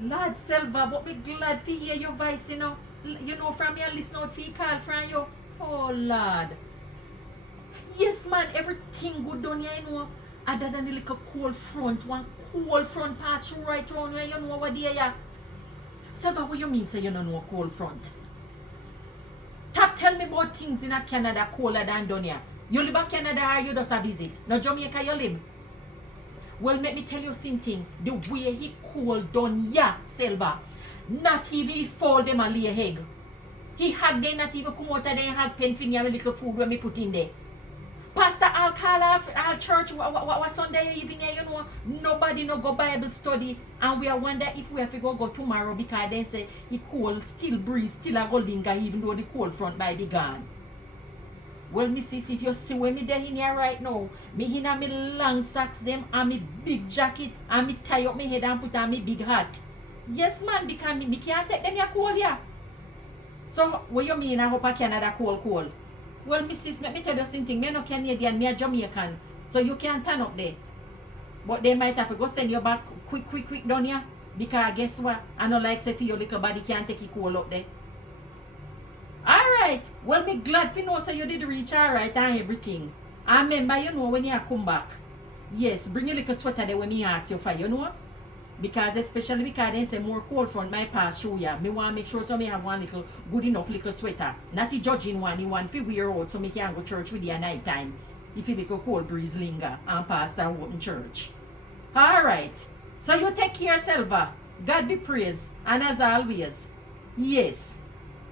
Lord Selva, but be glad to hear your voice, You know from me and listen out for your call from you. Oh Lord. Yes man, everything good done here, Other than the little cold front, one cold front pass through right around here, you know what there, yeah. Selva, what you mean say you don't know cold front? Tell me about things in a Canada colder than down here. You live in Canada or you just a visit? No Jamaica you live? Well, let me tell you something. The way he cold down here, Selva, not even he fall them a lay egg. He had them not even come out of there and had pen finger with little food when me put in there. Pastor all call off all church what Sunday evening, nobody no go Bible study, and we are wonder if we have to go tomorrow because they say the cold still breeze, still a go linger even though the cold front by the gone. Well, missus, if you see when me there in here right now, me in a me long socks them and me big jacket and me tie up my head and put on me big hat. Yes man, because me can't take them here cold here. So what you mean I hope I Canada cold? Well, missus, let me tell you something. Me no Canadian, me a Jamaican. So you can't turn up there. But they might have to go send you back quick down here. Because guess what? I know like say for your little body can't take it cold up there. Alright. Well, me glad to know so you did reach alright and everything. And remember, when you come back. Yes, bring a little sweater there when me ask you for, Because especially because they say more cold front my pass through ya. Me want to make sure so me have one little good enough little sweater. Not the judging one, the one for wear out so me can go church with you at night time. If a little cold breeze linger and pass that open church. Alright. So you take care, Selva. God be praised. And as always. Yes.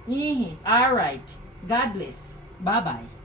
Alright. God bless. Bye bye.